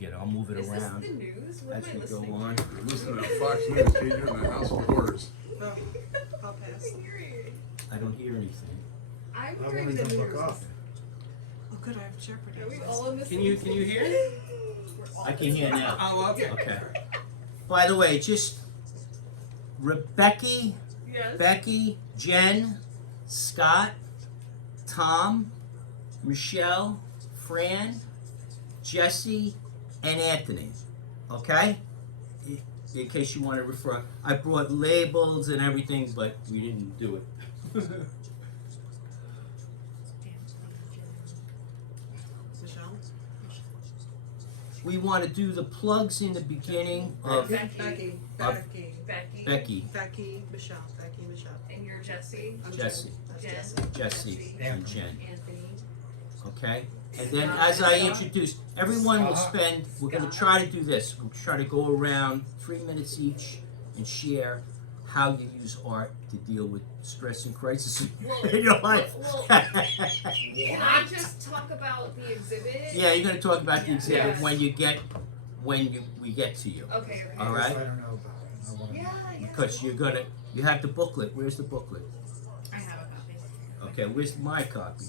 get it. I'll move it around Is this the news? What as am I we go listening on. You're listening to Fox News, Kate, you're in the House of Horrors. Oh, I'll pass. I don't hear anything. I'm I hearing want the to news. look off. Oh, good, I have Jeopardy. Are we all in the Can you hear it? I can hear now. Oh, okay. Okay. By the way, just Rebecca, Yes. Becky, Jen, Scott, Tom, Michelle, Fran, Jesse, and Anthony. Okay? In case you want to refer. I brought labels and everything, but we didn't do it. Michelle? We want to do the plugs in the beginning of Becky. Becky, Michelle. And you're Jesse. I'm Jesse. Jen. That's Jen. Jesse, and Jen. Anthony. Okay? And then as I introduce, everyone will spend, we're going to try to do this. We'll try to go around 3 minutes each and share how you use art to deal with stress and crisis in your life. Can I just talk about the exhibit? Yeah, you're going to talk about the exhibit Yes. when we get to you. Okay. All right? I don't know about it. I wanna know. Yeah. Because you have the booklet. Where's the booklet? I have a copy. Okay, where's my copy?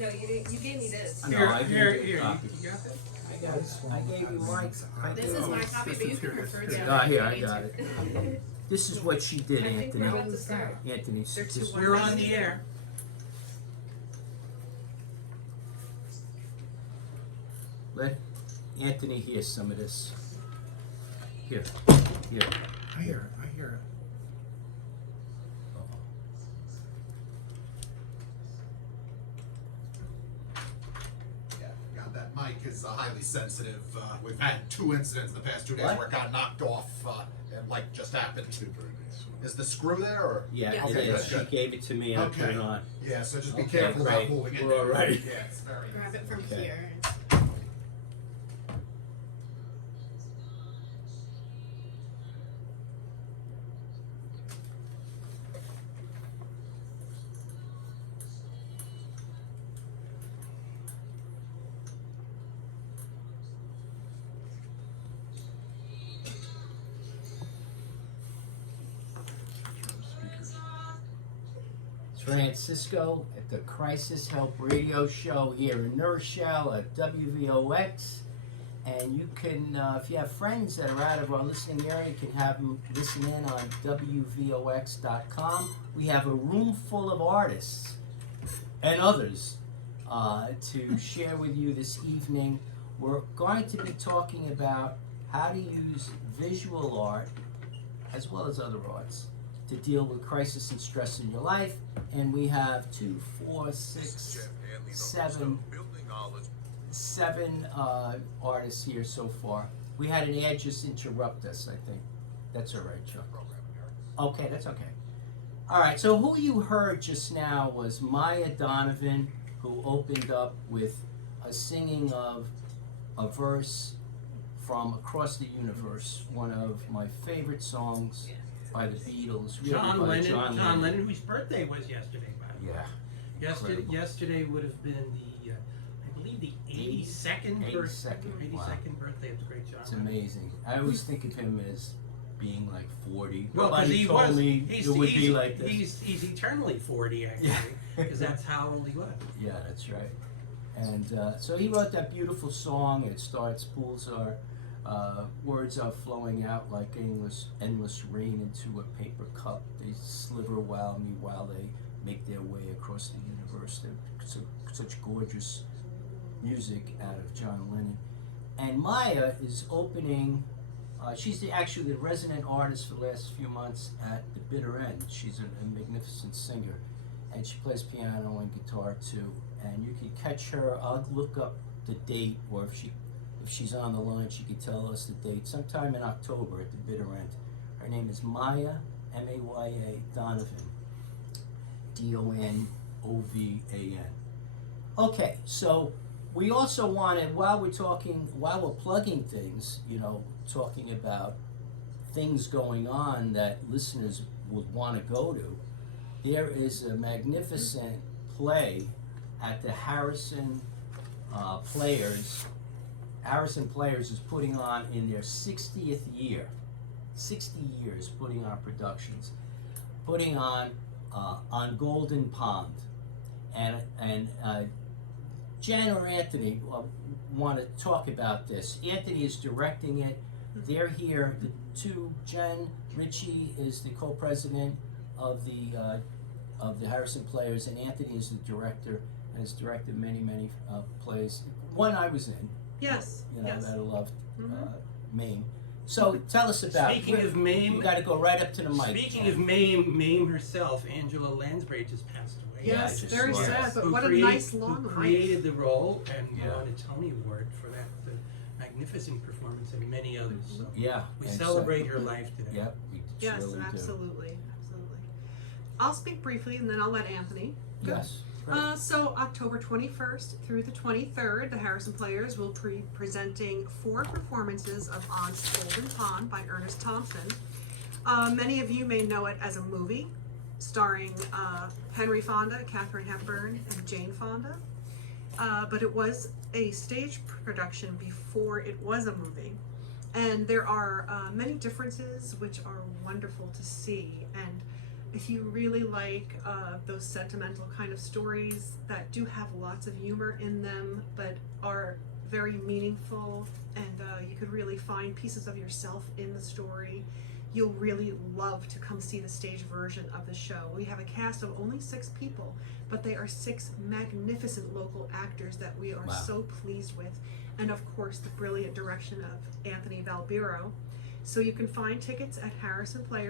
No, you didn't. You gave me this. No, I gave Here, you a here. copy. You got it? I got it. I gave you my. This is my copy, but you can refer to it. Ah, here, I got it. This is what she did, I think Anthony. we're about to start. Anthony, They're two just- We're on the air. let Anthony hear some of this. Here. I hear it. Yeah, God, that mic is highly sensitive. We've had 2 incidents the past 2 days What? where it got knocked off, and like just happened. Is the screw there, or? Yeah, Yeah. it Okay, is. good. She gave it to me and I put it on. Yeah, so just be Okay, careful great. about moving it. We're all right. Yeah, it's very. Grab it from Okay. here. It's Francisco at the Crisis Help Radio Show here in New Rochelle at WVOX. And you can, if you have friends that are out of our listening area, you can have them listen in on WVOX.com. We have a room full of artists and others to share with you this evening. We're going to be talking about how to use visual art as well as other arts to deal with crisis and stress in your life. And we have 2, 4, 6, 7 artists here so far. We had an ad just interrupt us, I think. That's all right, Chuck. Okay, that's okay. All right, so who you heard just now was Maya Donovan, who opened up with a singing of a verse from Across the Universe, one of my favorite songs by the Beatles, really John by Lennon. John John Lennon, whose birthday was yesterday, by the way. Yeah, incredible. Yesterday would have been the, I believe, the 82nd 82nd, wow. birthday of the great John It's Lennon. amazing. I always think of him as being like 40. Well, because Nobody he told was. me it would be like this. He's eternally 40, actually, Yeah. because that's how old he was. Yeah, that's right. And so he wrote that beautiful song. It starts, pools are, words are flowing out like endless rain into a paper cup. They sliver while they make their way across the universe. They're such gorgeous music out of John Lennon. And Maya is opening, she's actually the resident artist for the last few months at the Bitter End. She's a magnificent singer. And she plays piano and guitar too. And you can catch her. I'll look up the date, or if she's on the line, she can tell us the date. Sometime in October at the Bitter End. Her name is Maya, M-A-Y-A, Donovan, D-O-N-O-V-A-N. Okay, so we also wanted, while we're plugging things, talking about things going on that listeners would want to go to, there is a magnificent play at the Harrison Players Harrison Players is putting on in their 60th year, 60 years putting on productions, putting on Golden Pond, and Jen or Anthony want to talk about this. Anthony is directing it. They're here. The two, Jen Ritchie is the co-president of the Harrison Players, and Anthony is the director and has directed many plays. One I was in. Yes. You know, Yes. that I loved, Mhm. Mame. So tell us about. Speaking of Mame, you got to go right up to the mic. speaking of Mame herself, Angela Lansbury just passed away. Yeah, I Yes, just very saw sad, that. but Who what a created- nice long who life. created the role and Yeah. won a Tony Award for that magnificent performance and many others. So Yeah. we and celebrate her life today. Yep, we Yes, surely do. absolutely. I'll speak briefly and then I'll let Anthony. Yes. Great. So October 21st through the 23rd, the Harrison Players will be presenting 4 performances of On Golden Pond by Ernest Thompson. Many of you may know it as a movie starring Henry Fonda, Katharine Hepburn, and Jane Fonda. But it was a stage production before it was a movie. And there are many differences which are wonderful to see. And if you really like those sentimental kind of stories that do have lots of humor in them, but are very meaningful, and you could really find pieces of yourself in the story, you'll really love to come see the stage version of the show. We have a cast of only 6 people, but they are 6 magnificent local actors that we are Wow. so pleased with. And of course, the brilliant direction of Anthony Valbiro. So you can find tickets at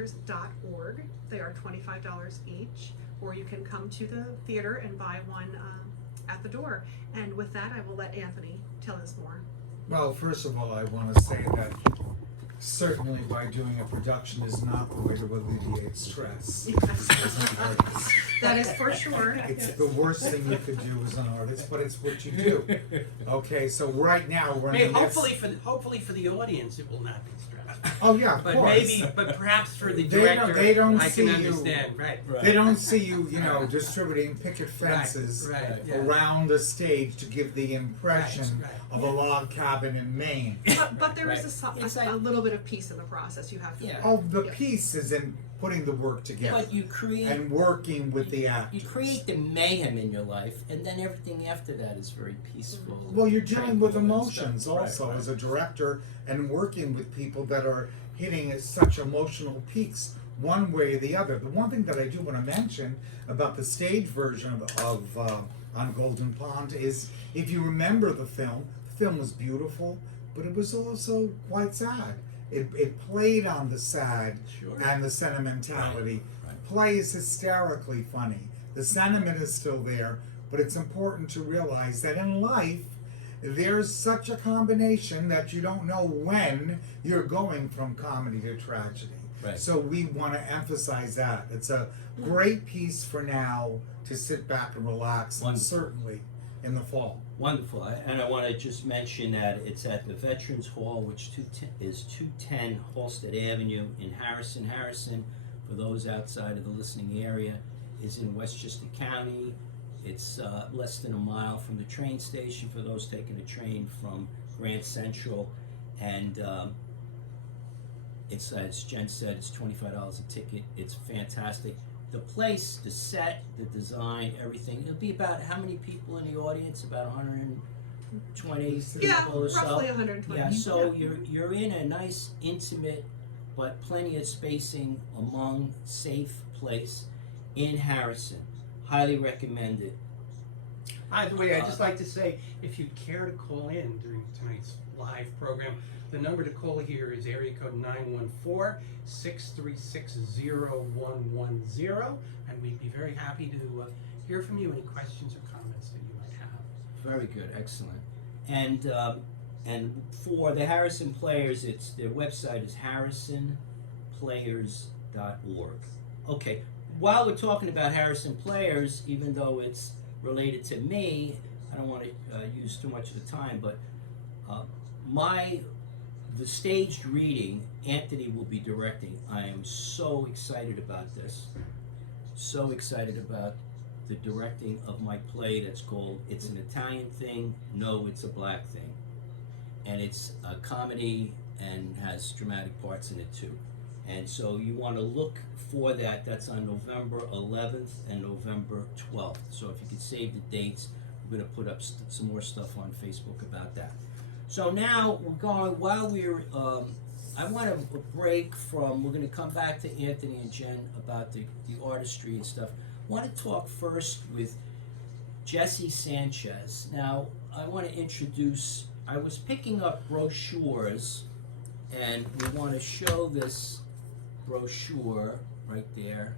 harrisonplayers.org. They are $25 each, or you can come to the theater and buy one at the door. And with that, I will let Anthony tell us more. Well, first of all, I want to say that certainly by doing a production is not the way to alleviate stress. Yes. As an artist. That is for sure. It's the worst thing you could do as an artist, but it's what you do. Okay, so right now we're Hey, in the next. hopefully for the audience it will not be stressful. Oh yeah, of But course. but perhaps for the They don't- director, they don't I see can you- understand. Right. They don't see you, distributing picket fences Right. Yeah. around the stage to give the impression Right. of a log cabin in Maine. But there is Right. a, so- It's a like- little bit of peace in the process. You have to. Yeah. Oh, the Yeah. piece is in putting the work together But you create and working with the actors. you create the mayhem in your life, and then everything after that is very peaceful. Well, you're dealing with tranquil and emotions stuff. also Right, as a director, and working with people that are hitting at such emotional peaks one way or the other. The one thing that I do want to mention about the stage version of On Golden Pond is, if you remember the film was beautiful, but it was also quite sad. It played on the sad Sure. and the sentimentality. Right. Play is hysterically funny. The sentiment is still there, but it's important to realize that in life, there's such a combination that you don't know when you're going from comedy to tragedy. Right. So we want to emphasize that. It's a great piece for now to sit back and relax, and Wonderful. certainly in the fall. Wonderful, and I want to just mention that it's at the Veterans Hall, which is 210 Halsted Avenue in Harrison. Harrison, for those outside of the listening area, is in Westchester County. It's less than a mile from the train station for those taking a train from Grand Central, and it's, as Jen said, it's $25 a ticket. It's fantastic. The place, the set, the design, everything. It'll be about how many people in the audience? About 120 Yeah, people or so. roughly 120. Yeah, so you're in a nice, intimate, but plenty of spacing among safe place in Harrison. Highly recommended. By the way, I'd just like to say, if you care to call in during tonight's live program, the number to call here is area code 914-636-0110, and we'd be very happy to hear from you, any questions or comments that you might have. Very good, excellent. And for the Harrison Players, their website is harrisonplayers.org. Okay, while we're talking about Harrison Players, even though it's related to me, I don't want to use too much of the time, but the staged reading, Anthony will be directing. I am so excited about this. So excited about the directing of my play that's called It's an Italian Thing, No, It's a Black Thing. and it's a comedy and has dramatic parts in it too. And so you want to look for that. That's on November 11th and November 12th. So if you could save the dates, we're going to put up some more stuff on Facebook about that. So now we're going, while we're, I want a break from, we're going to come back to Anthony and Jen about the artistry and stuff. I want to talk first with Jesse Sanchez. Now, I want to introduce, I was picking up brochures, and we want to show this brochure right there.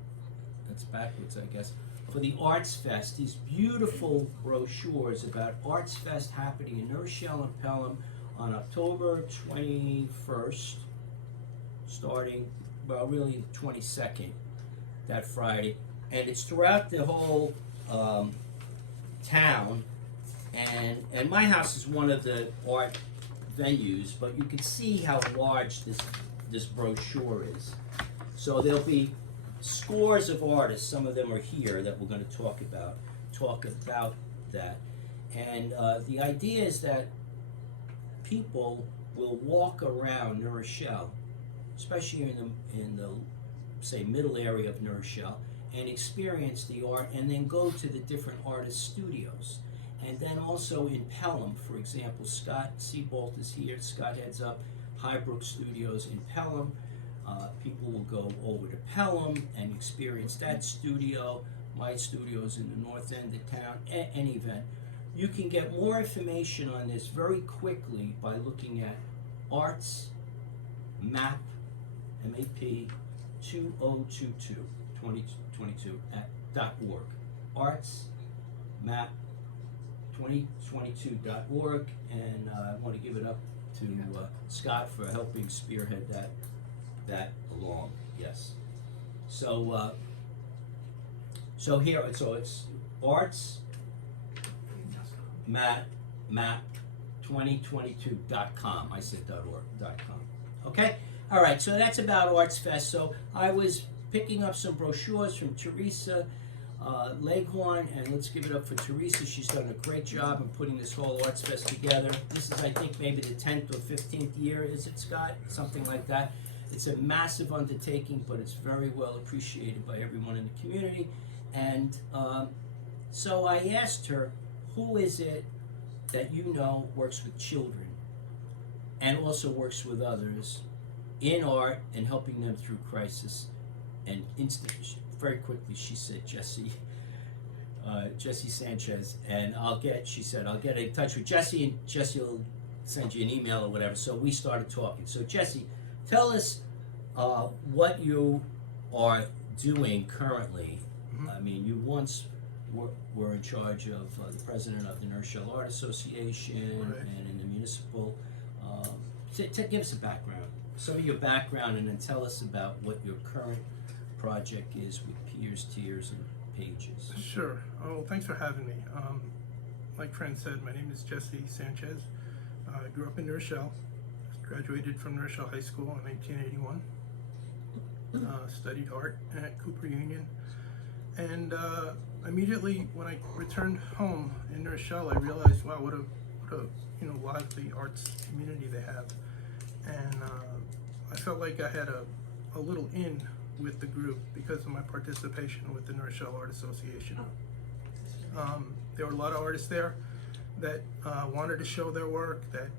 That's backwards, I guess. For the Arts Fest, these beautiful brochures about Arts Fest happening in New Rochelle and Pelham on October 21st, starting, well, really the 22nd, that Friday. And it's throughout the whole town. And my house is one of the art venues, but you can see how large this brochure is. So there'll be scores of artists, some of them are here, that we're going to talk about that. And the idea is that people will walk around New Rochelle, especially in the say middle area of New Rochelle, and experience the art, and then go to the different artist studios. And then also in Pelham, for example, Scott Seabolt is here. Scott heads up Highbrook Studios in Pelham. People will go over to Pelham and experience that studio. My studio's in the north end of town. Any event. You can get more information on this very quickly by looking at Arts Map, MAP 2022, 2022 at .org. Arts Map 2022.org, and I want to give it up to Scott for helping spearhead that along. Yes. So here, so it's Arts Map 2022.com. I said .org.com. Okay. All right. So that's about Arts Fest. So I was picking up some brochures from Teresa Leghorn, and let's give it up for Teresa. She's done a great job in putting this whole Arts Fest together. This is, I think, maybe the 10th or 15th year, is it, Scott? Something like that. It's a massive undertaking, but it's very well appreciated by everyone in the community. And so I asked her, who is it that you know works with children and also works with others in art and helping them through crisis? And very quickly she said Jesse Sanchez, and she said I'll get in touch with Jesse, and Jesse will send you an email or whatever. So we started talking. So Jesse, tell us what you are doing currently. Mm-hmm. I mean, you once were in charge of the president of the New Rochelle Art Association, right, and in the municipal. Give us a background, some of your background, and then tell us about what your current project is with Piers, Tiers, and Pages. Sure. Oh, thanks for having me. Like Fran said, my name is Jesse Sanchez. I grew up in New Rochelle. Graduated from New Rochelle High School in 1981. Studied art at Cooper Union. And immediately when I returned home in New Rochelle, I realized, wow, what a lively arts community they have. And I felt like I had a little in with the group because of my participation with the New Rochelle Art Association. There were a lot of artists there that wanted to show their work, that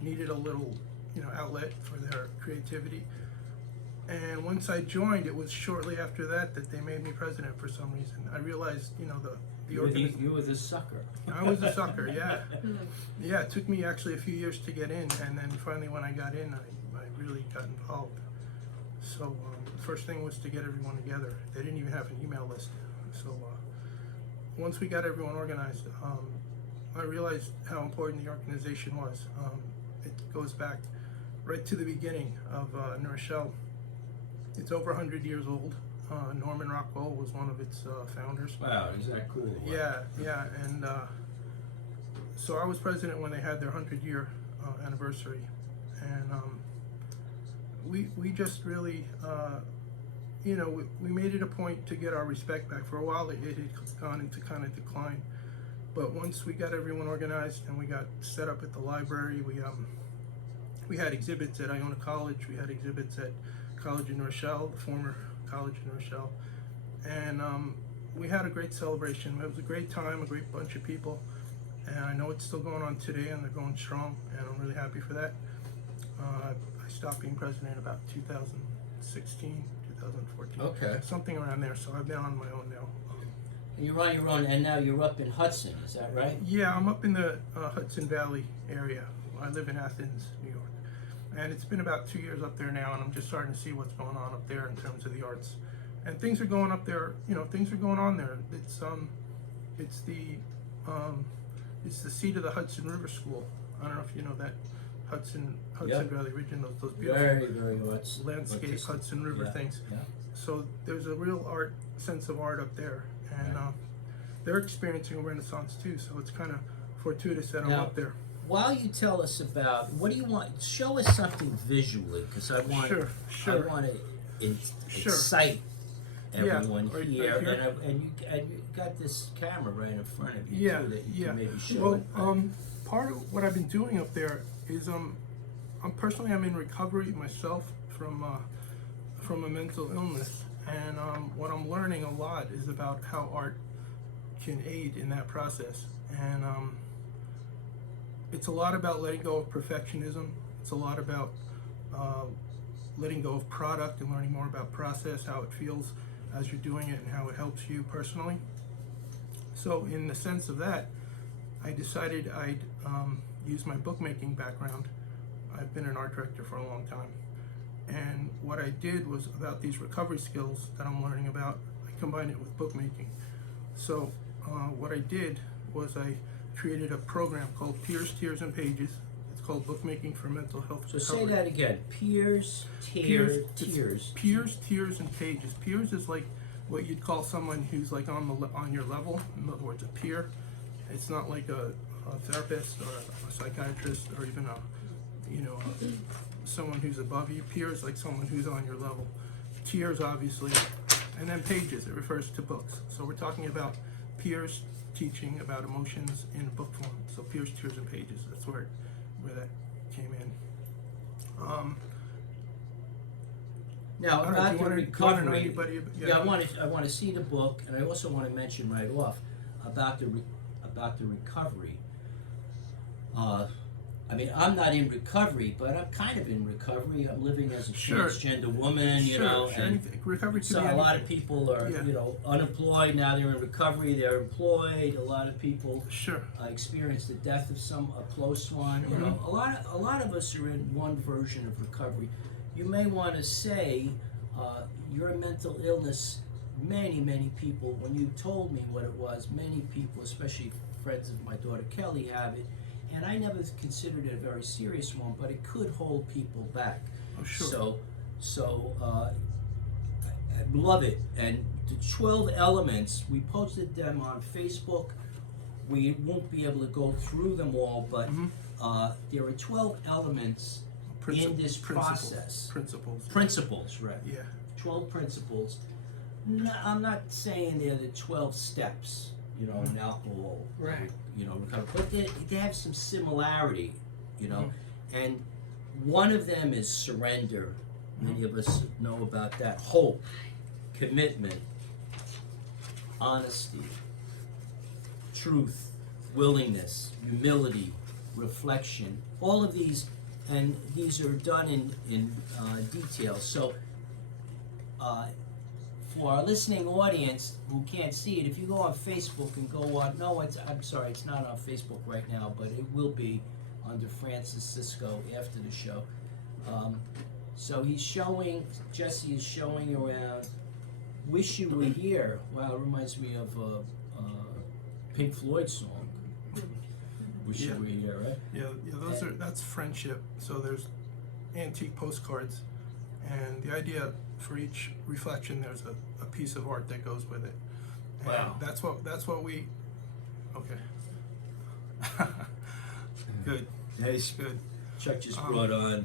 needed a little outlet for their creativity. And once I joined, it was shortly after that they made me president for some reason. I realized, the organization. You were the sucker. I was a sucker, yeah. Yeah, it took me actually a few years to get in, and then finally when I got in, I really got involved. So the first thing was to get everyone together. They didn't even have an email list. So once we got everyone organized, I realized how important the organization was. It goes back right to the beginning of New Rochelle. It's over 100 years old. Norman Rockwell was one of its founders. Wow, is that cool? Yeah, and so I was president when they had their 100-year anniversary, and we just really, we made it a point to get our respect back. For a while, it had gone into kind of decline, But once we got everyone organized and we got set up at the library, we had exhibits at Iona College, we had exhibits at College in Rochelle, the former college in Rochelle, and we had a great celebration. It was a great time, a great bunch of people, and I know it's still going on today and they're going strong, and I'm really happy for that. I stopped being president about 2016, 2014, Okay. something around there, so I've been on my own now. And you're on your own, and now you're up in Hudson, is that right? Yeah, I'm up in the Hudson Valley area. I live in Athens, New York. And it's been about 2 years up there now, and I'm just starting to see what's going on up there in terms of the arts. And things are going up there, things are going on there. It's the seat of the Hudson River School. I don't know if you know that Hudson Yep. Valley region, those beautiful Very much. landscape Hudson River things. Yeah. So there's a real sense of art up there, and they're experiencing a renaissance too. So it's kind of fortuitous that I'm Now, up there. While you tell us about, what do you want? Show us something visually, because I want Sure. I want to Sure. excite Yeah, everyone right here, here. and you got this camera right in front of you too that you can maybe show Well, it. part of what I've been doing up there is I'm in recovery myself from a mental illness, and what I'm learning a lot is about how art can aid in that process, and it's a lot about letting go of perfectionism. It's a lot about letting go of product and learning more about process, how it feels as you're doing it, and how it helps you personally. So in the sense of that, I decided I'd use my bookmaking background. I've been an art director for a long time. And what I did was, about these recovery skills that I'm learning about, I combined it with bookmaking. So what I did was I created a program called Peers, Tears, and Pages. It's called Bookmaking for Mental Health So Recovery. say that again. Tears. Peers, Tears. Tears, and Pages. Peers is like what you'd call someone who's like on your level. In other words, a peer. It's not like a therapist or a psychiatrist or even someone who's above you. Peers like someone who's on your level. Tears, obviously, and then Pages. It refers to books. So we're talking about peers teaching about emotions in book form. So Peers, Tears, and Pages. That's where that came in. Now I don't know, about do you the wanna know recovery. anybody? Yeah, I want to see the book, and I also want to mention right off about the recovery. I mean, I'm not in recovery, but I'm kind of in recovery. I'm living as a Sure. transgender woman, you know, and anything. Recovery could so be a lot of anything. people are, Yeah. unemployed. Now they're in recovery. They're employed. A lot of people Sure. experience the death of a close one. You know, a lot of us are in one version of recovery. You may want to say your mental illness. Many people. When you told me what it was, many people, especially friends of my daughter Kelly, have it. And I never considered it a very serious one, but it could hold people back. Oh, sure. So I love it. And the 12 elements, we posted them on Facebook. We won't be able to go through them all, but there are 12 elements in this process. Principles, right? Yeah. 12 principles. No, I'm not saying they're the 12 steps, in alcohol. Right. Recovery, but they have some similarity, and one of them is surrender. Many of us know about that. Hope, commitment, honesty, truth, willingness, humility, reflection. All of these, and these are done in detail. So, for our listening audience who can't see it, if you go on Facebook and go on, I'm sorry, it's not on Facebook right now, but it will be under Francis Cisco after the show. So Jesse is showing around Wish You Were Here. Wow, it reminds me of a Pink Floyd song. Wish You Were Here, right? Yeah, that's friendship. So there's antique postcards, and the idea for each reflection, there's a piece of art that goes with it. And Wow. That's what we. Okay. Good. Nice. Good. Chuck just brought on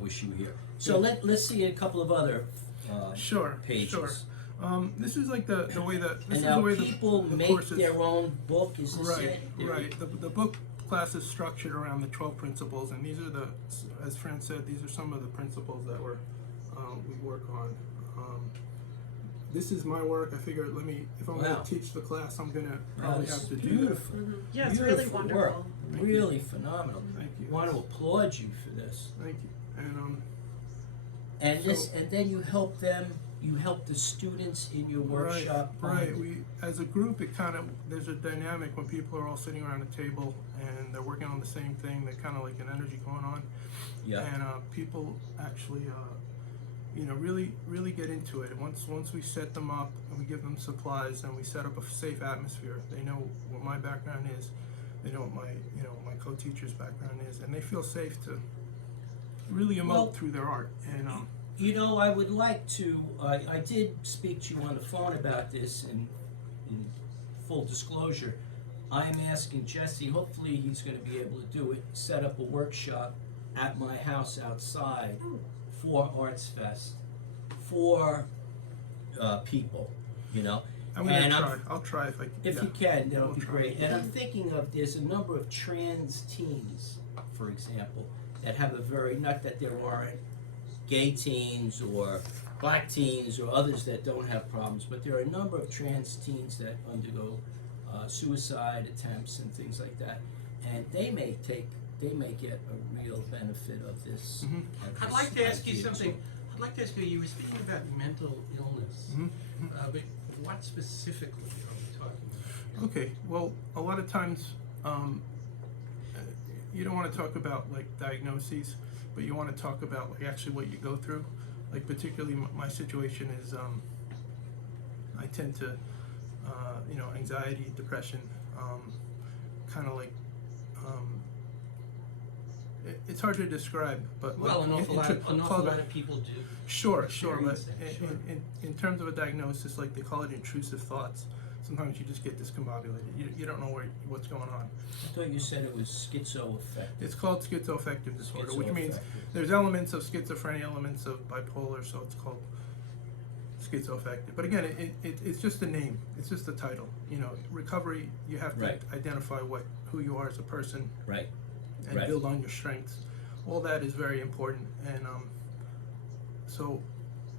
Wish You Were Here. So let's see a couple of other Sure. pages. Sure. This is like the way that this And is now the way people the make courses. their own book, is this Right, it? right. The book class is structured around the 12 principles, and these are as Fran said, these are some of the principles that we work on. This is my work. I figured, if I'm Wow. going to teach the class, I'm going to probably This have is to do beautiful. Yeah, it's really Beautiful wonderful. work. Really phenomenal. Thank you. Want to applaud you for this. that. Thank you. And So- and then you help them. You help the students in your workshop. Right. We, as a group, there's a dynamic when people are all sitting around a table and they're working on the same thing. They're kind of like an energy going on. Yeah. And people actually, really get into it. Once we set them up and we give them supplies and we set up a safe atmosphere, they know what my background is. They know what my co-teacher's background is, and they feel safe to really emote Well, through their art. And I would like to. I did speak to you on the phone about this, and in full disclosure, I'm asking Jesse. Hopefully, he's going to be able to do it. Set up a workshop at my house outside for Arts Fest for people. I'm gonna and try. I'll try if I can. If yeah. you can, that We'll would be try. great. And I'm thinking of, there's a number of trans teens, for example, that have a very, not that there aren't gay teens or black teens or others that don't have problems, but there are a number of trans teens that undergo suicide attempts and things like that. And they may get a real benefit of this. Mhm. of I'd this like to ask you idea, something. too. I'd like to ask you were speaking about mental illness. Mhm. But what specifically are we talking about? Okay, well, a lot of times, you don't want to talk about like diagnoses, but you want to talk about like actually what you go through. Like particularly my situation is, I tend to, anxiety, depression, kind of like, it's hard to describe, but Well, like, an awful lot call it- of people do. Sure, but experience that, sure. in terms of a diagnosis, like they call it intrusive thoughts. Sometimes you just get discombobulated. You don't know what's going on. I thought you said it was schizoaffective. It's called schizoaffective disorder, which means Schizoaffective. there's elements of schizophrenia, elements of bipolar, so it's called schizoaffective. But again, it's just a name. It's just a title. Recovery, you have to Right. identify who you are as a person Right. and Right. build on your strengths. All that is very important, and so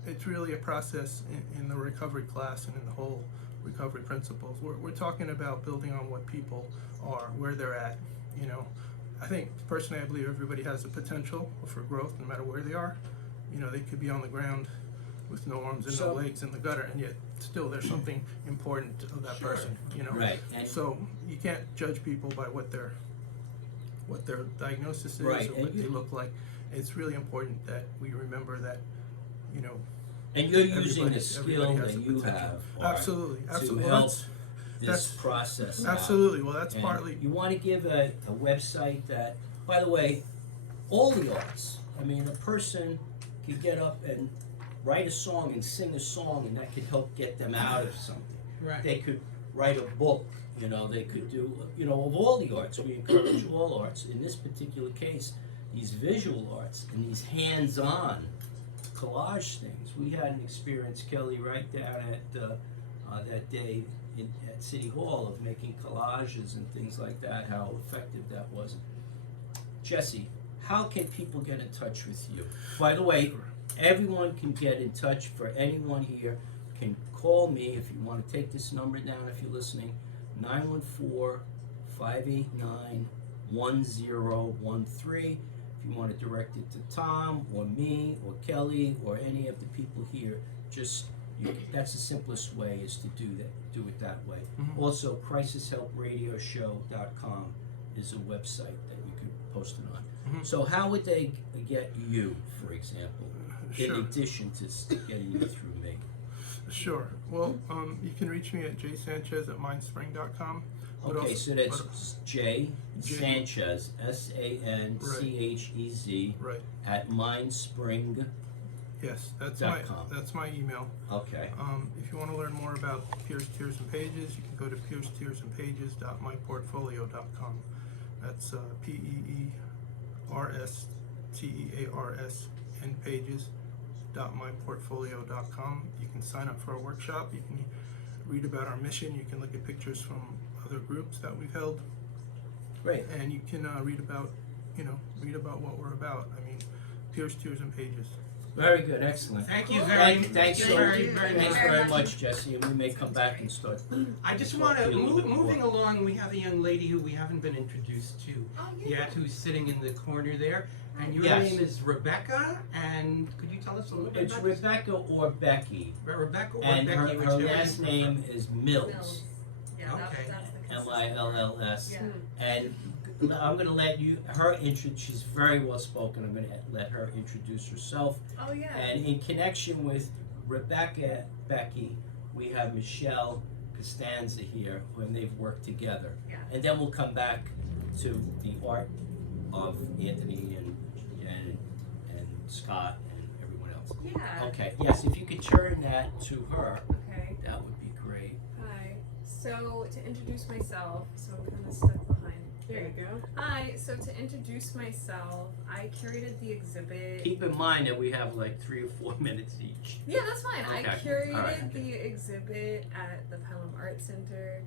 it's really a process in the recovery class and in the whole recovery principles. We're talking about building on what people are, where they're at. I think personally, I believe everybody has the potential for growth, no matter where they are. They could be on the ground with no arms and So- no legs in the gutter, and yet still there's something important of that Sure. person. Right. And So you can't judge people by what their diagnosis is Right, or and what they you- look like. It's really important that we remember that, And you're using everybody- the skill everybody has that the you potential. have, Art, Absolutely, to absolutely. help That's- this that's- process out. Absolutely. Well, that's And partly. You want to give a website that, by the way, all the arts. I mean, a person could get up and write a song and sing a song, and that could help get them out of something. Right. They could write a book. They could do. Of all the arts, we encourage all arts. In this particular case, these visual arts and these hands-on collage things. We had an experience, Kelly, right down at that day at City Hall of making collages and things like that, how effective that was. Jesse, how can people get in touch with you? By the way, everyone can get in touch. For anyone here, can call me if you want to take this number down if you're listening, 914-589-1013. If you want to direct it to Tom or me or Kelly or any of the people here, that's the simplest way, is to do it that way. Mhm. Also, crisishelpradioshow.com is a website that you could post it on. Mhm. So how would they get you, for example, Sure. in addition to getting you through me? Sure. Well, you can reach me at jsanchez@mindspring.com. But Okay, also- so that's J J- Sanchez, Sanchez, Right. at mindspring. Yes, that's .com. my email. Okay. If you want to learn more about Peers, Tears, and Pages, you can go to peerstearsandpages.myportfolio.com. That's PEERSTEARS and www.myportfolio.com. You can sign up for a workshop. You can read about our mission. You can look at pictures from other groups that we've held, Great. and you can read about what we're about. I mean, tears and pages. Very good. Excellent. Thank you very, Thanks so very, very Thanks much. very much, Jesse, and we may come back and start. I just Talk want to to you a little bit moving more. along. We have a young lady who we haven't been introduced to Oh, yeah. yet, who's sitting in the corner there. And your Yes. name is Rebecca. And could you tell us a little bit It's about this? Rebecca or Becky, Rebecca or and Becky? her whichever last you name prefer. is Mills, Mills. Yeah, Okay. that's the Mills, Yeah. and I'm going to let her she's very well spoken. I'm going to let her introduce herself. Oh yeah. And in connection with Rebecca, Becky, we have Michelle Costanza here, when they've worked together. Yeah. And then we'll come back to the art of Anthony and Scott and everyone else. Yeah. Okay, yes, if you could turn that to her, Okay. that would be great. Hi. So to introduce myself, so I'm kind of stuck behind. There you go. Hi. So to introduce myself, I curated the exhibit. Keep in mind that we have like 3 or 4 minutes each. Yeah, that's fine. I Okay. curated Alright. the exhibit at the Pelham Art Center.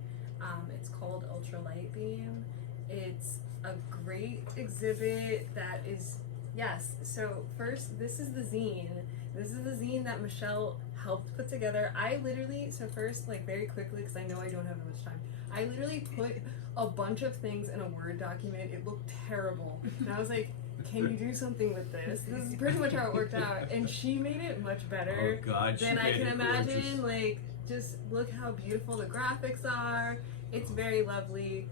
It's called Ultralight Beam. It's a great exhibit that is, yes. So first, this is the zine. This is the zine that Michelle helped put together. I literally, so first, like very quickly, because I know I don't have that much time, I literally put a bunch of things in a Word document. It looked terrible. And I was like, can you do something with this? This is pretty much how it worked out. And she made it much better Oh God, she than I made can it imagine. gorgeous. Like, just look how beautiful the graphics are. It's very lovely,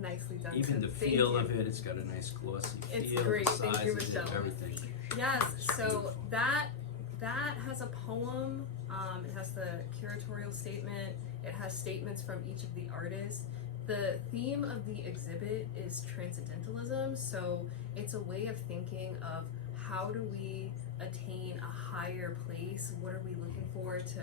nicely done. Even So the thank feel you. of it, it's got a nice glossy It's feel, great. the Thank size you, of it, Michelle. everything. Yes, It's so beautiful. that has a poem. It has the curatorial statement. It has statements from each of the artists. The theme of the exhibit is transcendentalism, so it's a way of thinking of how do we attain a higher place? What are we looking for to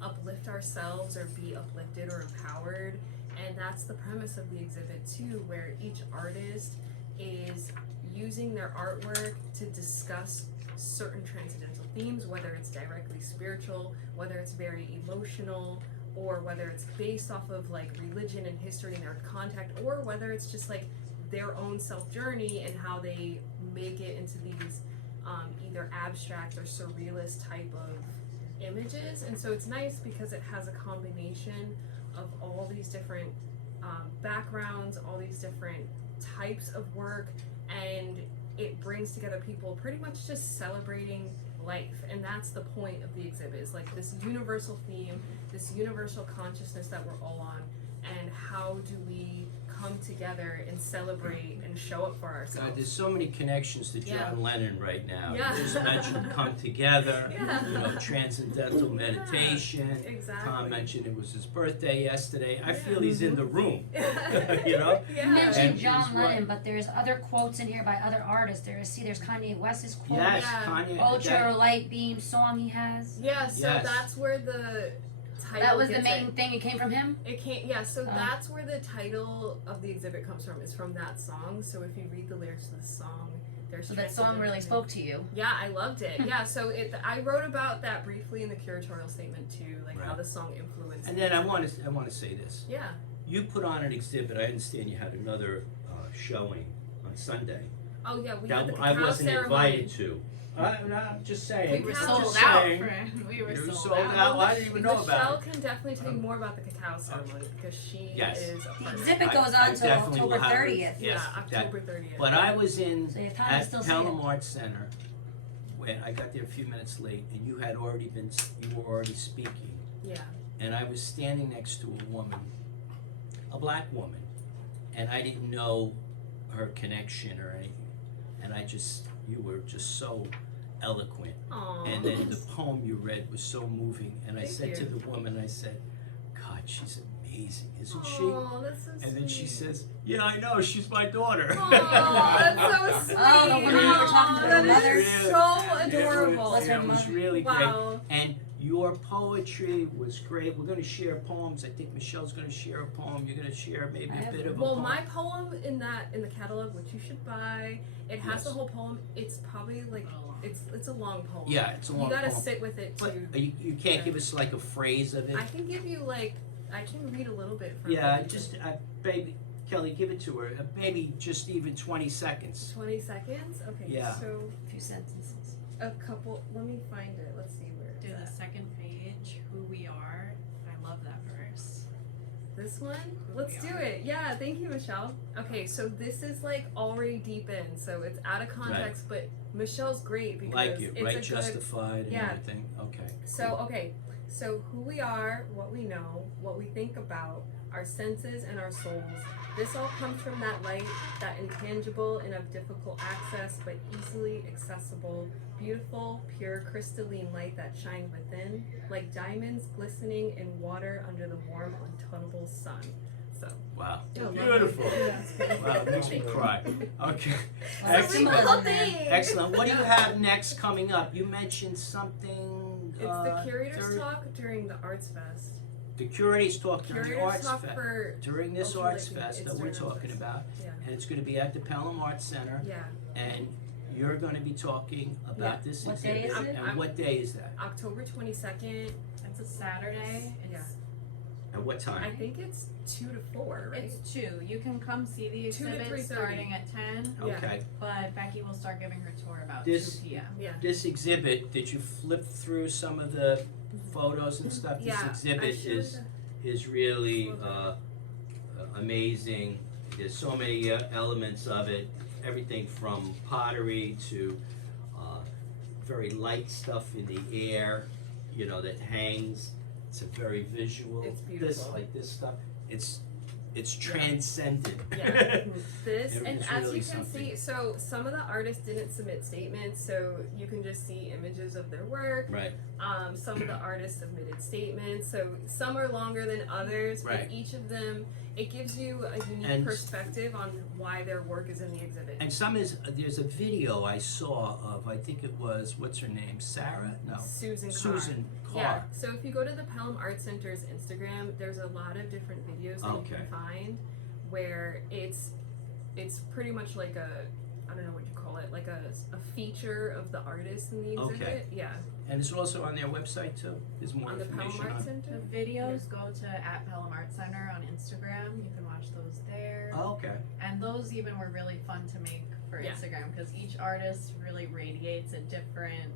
uplift ourselves or be uplifted or empowered? And that's the premise of the exhibit too, where each artist is using their artwork to discuss certain transcendental themes, whether it's directly spiritual, whether it's very emotional, or whether it's based off of like religion and history and their contact, or whether it's just like their own self journey and how they make it into these either abstract or surrealist type of images. And so it's nice because it has a combination of all these different backgrounds, all these different types of work, and it brings together people pretty much just celebrating life. And that's the point of the exhibit, is like this universal theme, this universal consciousness that we're all on, and how do we come together and celebrate and show up for God, ourselves. there's so many connections to John Yeah. Lennon right now. Yeah. You just mentioned come together, Yeah. transcendental meditation. Exactly. Tom mentioned it was his birthday yesterday. I Yeah. feel he's in the room. Yeah. You know? You Yeah. mentioned And John he's right. Lennon, but there's other quotes in here by other artists. There's Kanye West's quote. Yes, Yeah. Kanye. Ultra Light Beam song he has. Yeah, so Yes. that's where the title That was the gets main it. thing. It came from him. It can't, yeah, so Oh. that's where the title of the exhibit comes from, is from that song. So if you read the lyrics to the song, there's So that song really transcendental. spoke to you. Yeah, I loved it. Yeah, so I wrote about that briefly in the curatorial statement too, like how Right. the song influenced. And then I want to say this. Yeah. You put on an exhibit. I understand you had another showing on Sunday Oh yeah, we that had the I cacao wasn't ceremony. invited to. I'm just saying. We were I'm sold just out saying. We were You sold sold out. out. I didn't even know Michelle about it. can definitely tell you more about the cacao ceremony because she Yes. is a The part of it. exhibit goes I on till definitely will October have it. 30th. Yes, Yeah, that- October 30th. But I was in So you have time to at still see Pelham it. Arts Center when I got there a few minutes late, and you were already speaking, Yeah. and I was standing next to a woman, a black woman, and I didn't know her connection or anything, and you were just so eloquent, Aww. and then the poem you read was so moving, and I Thank said to you. the woman, I said, God, she's amazing, isn't she? Aw, that's so And then she sweet. says, yeah, I know, she's my daughter. Aw, that's so sweet. Oh, the woman you were talking to, That the mother? is so adorable. What's her It was mother? really Wow. great. And Your poetry was great. We're gonna share poems. I think Michelle's gonna share a poem. You're gonna share maybe a bit of a Well, poem. my poem in the catalog, which you should buy, it has the Yes. whole poem. It's probably like it's a long poem. Yeah, it's a long You gotta poem. sit with it But too. you can't give us like a phrase of it? I can give you I can read a little bit from Yeah, it. just, baby, Kelly, give it to her. Maybe just even 20 seconds. 20 seconds? Okay, Yeah. so A few sentences. a couple, let me find it. Let's see where it's Do the at. second page, who we are. I love that verse. This one? Who Let's we do are. it. Yeah, thank you, Michelle. Okay, so this is like already deep in, so it's out of context, but Michelle's great because Like you, it's right? a good. Justified and yeah. everything. Okay. So who we are, what we know, what we think about, our senses and our souls. This all comes from that light, that intangible and of difficult access, but easily accessible, beautiful, pure, crystalline light that shines within, like diamonds glistening in water under the warm, untouchable sun. So, Wow. Yeah, Beautiful. lovely. Wow, it makes me cry. Okay. Lots of It's a Excellent. wrinkle symbolism there. thing. Excellent. What do you have next coming up? You mentioned something. It's the curators third- talk during the Arts Fest. The curators talk during the Curators Arts talk Fest. for During this Ultra Arts Light, Fest it's that we're during Arts talking Fest. about, Yeah. and it's going to be at the Pelham Arts Center, Yeah. and you're going to be talking about this What day exhibit. is it? And what day is that? October 22nd. It's a Saturday. It's, Yeah. At what I time? think it's 2 to 4, right? It's 2. You can come see the 2 to exhibit 3:30. starting at 10, Yeah. Okay. but Becky will start giving her tour about This- 2 p.m. Yeah. This exhibit, did you flip through some of the photos and stuff? This Yeah, I exhibit showed is really amazing. There's so many elements of it, everything from pottery to very light stuff in the air, you know, that hangs. It's a very visual. It's This, beautiful. like this stuff, it's transcendent. Yeah. This, It and is as really you can something. see, so some of the artists didn't submit statements, so you can just see images of their work. Right. Some of the artists submitted statements, so some are longer than others, Right. but each of them, it gives you a unique And- perspective on why their work is in the exhibit. And there's a video I saw of, I think it was, what's her name, Sarah? No. Susan Carr. Susan Carr. Yeah, so if you go to the Pelham Art Center's Instagram, there's a lot of different videos that you Okay. can find where it's pretty much like I don't know what you call it, like a feature of the artist in the exhibit. Okay. Yeah, And it's also on their website too? There's more on the Pelham information Art on it? Center. The videos go to @Pelham Art Center on Instagram. You can watch those there. Oh, okay. And those even were really fun to make for Yeah. Instagram because each artist really radiates a different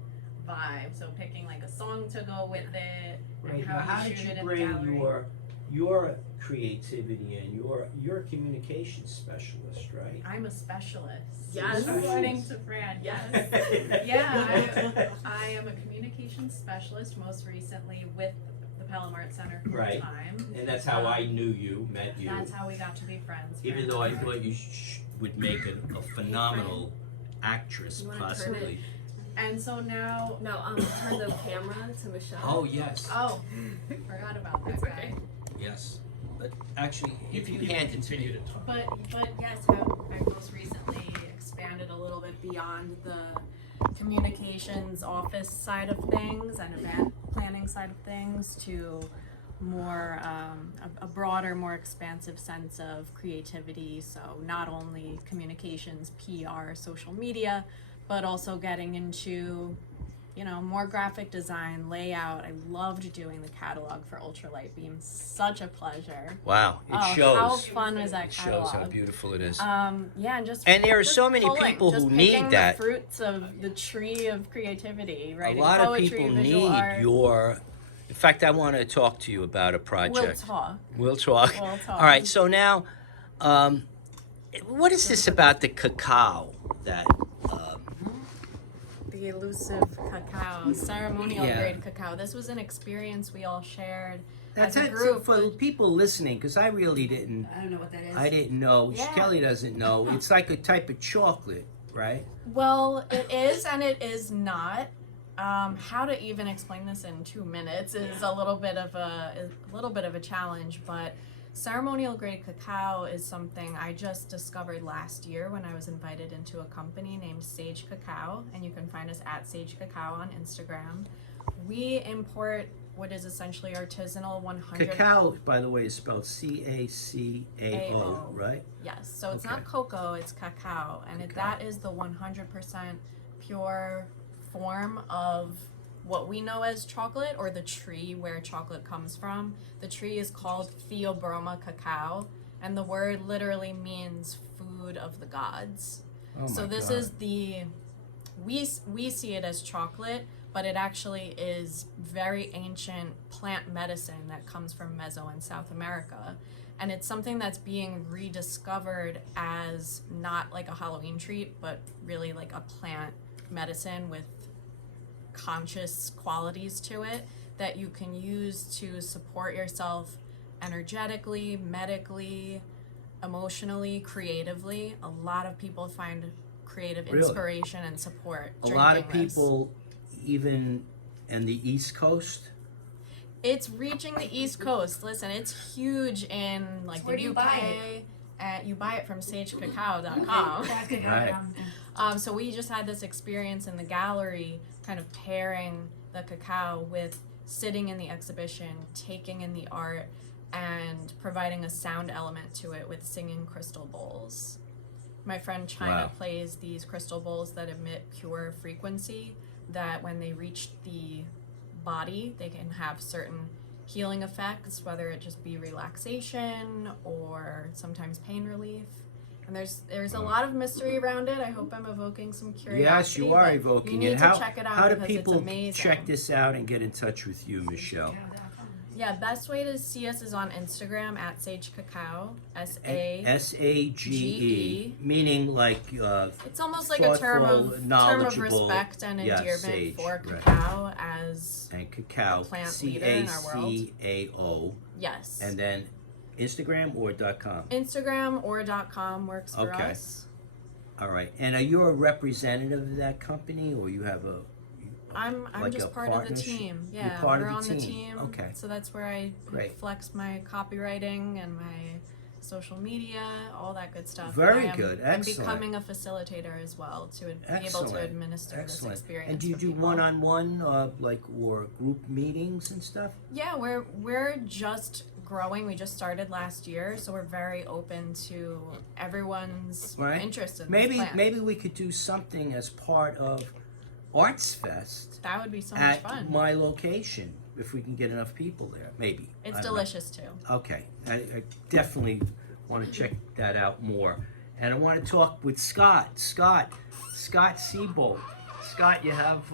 vibe. So picking like a song to go with it, Right. and Now, how how you did shoot you it in the bring gallery. your creativity and you're a communications specialist, right? I'm a specialist. Yes. According to Fran, Yes. Yeah, I am a communications specialist, most recently with the Pelham Art Center full Right. time. And that's how I knew you, met you. That's how we got to be friends. Even Fran though I and thought you would make a phenomenal actress, You wanna turn possibly. And so now, No, turn the camera to Michelle. Oh, yes, oh, forgot about that It's guy. okay. yes. But actually, if you hand it to me. But yes, I've most recently expanded a little bit beyond the communications office side of things and event planning side of things to more a broader, more expansive sense of creativity. So not only communications, PR, social media, but also getting into, you know, more graphic design, layout. I loved doing the catalog for Ultralight Beam. Such a pleasure. Wow, it Oh, shows. how fun was that It shows how catalog? beautiful it is. Yeah, and just And there are just so many pulling, people just who need picking that. the fruits of the tree of creativity, A writing lot of poetry, people visual need art. your. In fact, I want to talk to you about a We'll project. talk. We'll talk. We'll talk. All right. So now, what is this about the cacao that? The elusive cacao, ceremonial Yeah. grade cacao. This was an experience we all shared That's as a it group. for people listening, because I really didn't. I don't know what that is. I didn't know. Yeah. Kelly doesn't know. It's like a type of chocolate, right? Well, it is and it is not. How to even explain this in 2 minutes is a little bit of a challenge, but ceremonial grade cacao is something I just discovered last year when I was invited into a company named Sage Cacao, and you can find us at Sage Cacao on Instagram. We import what is essentially artisanal 100. Cacao, by the way, is spelled Cacao, A-O. right? Yes, so it's Okay. not cocoa, it's cacao, and that is the 100% pure form of what we know as chocolate, or the tree where chocolate comes from. The tree is called Theobroma cacao, and the word literally means food of the gods. Oh So my this God. is we see it as chocolate, but it actually is very ancient plant medicine that comes from Meso and South America. And it's something that's being rediscovered as not like a Halloween treat, but really like a plant medicine with conscious qualities to it that you can use to support yourself energetically, medically, emotionally, creatively. A lot of people find creative Really? inspiration and support A drinking lot of this. people, even in the East Coast, It's reaching the East Coast. Listen, it's huge in like So where the do you UK. buy You buy it from sagecacao.com. Right. So we just had this experience in the gallery, kind of pairing the cacao with sitting in the exhibition, taking in the art, and providing a sound element to it with singing crystal bowls. My friend China Wow. plays these crystal bowls that emit pure frequency that when they reach the body, they can have certain healing effects, whether it just be relaxation or sometimes pain relief. And there's a lot of mystery around it. I hope I'm evoking some curiosity. yes, you are but evoking you need it. to How, check it out how do because people it's amazing. check this out and get in touch with you, Michelle? Yeah, best way to see us is on Instagram at Sage Cacao, S-A. S-A-G-E, meaning like, It's almost like a term thoughtful, of knowledgeable, respect and yeah, endearment sage, for right. cacao as and cacao, a plant leader in our world. C-A-C-A-O, yes. and then Instagram or .com? Instagram or .com works for Okay. us. All right, and are you a representative of that company, or you have a? I'm like just a part of the partnership? team. You're Yeah, part we're of on the the team. team. Okay. So that's where I Great. flex my copywriting and my social media, all that good stuff. Very And good. I'm Excellent. becoming a facilitator as well to be able Excellent. to administer Excellent. this experience. And do you for do people. one-on-one, like, or group meetings and stuff? Yeah, we're just growing. We just started last year, so we're very open to everyone's Right. interest in this Maybe plant. maybe we could do something as part of Arts Fest That would be so much at fun. my location if we can get enough people there. Maybe. I It's don't know. delicious too. Okay, I definitely want to check that out more, and I want to talk with Scott Seabolt. Scott, you have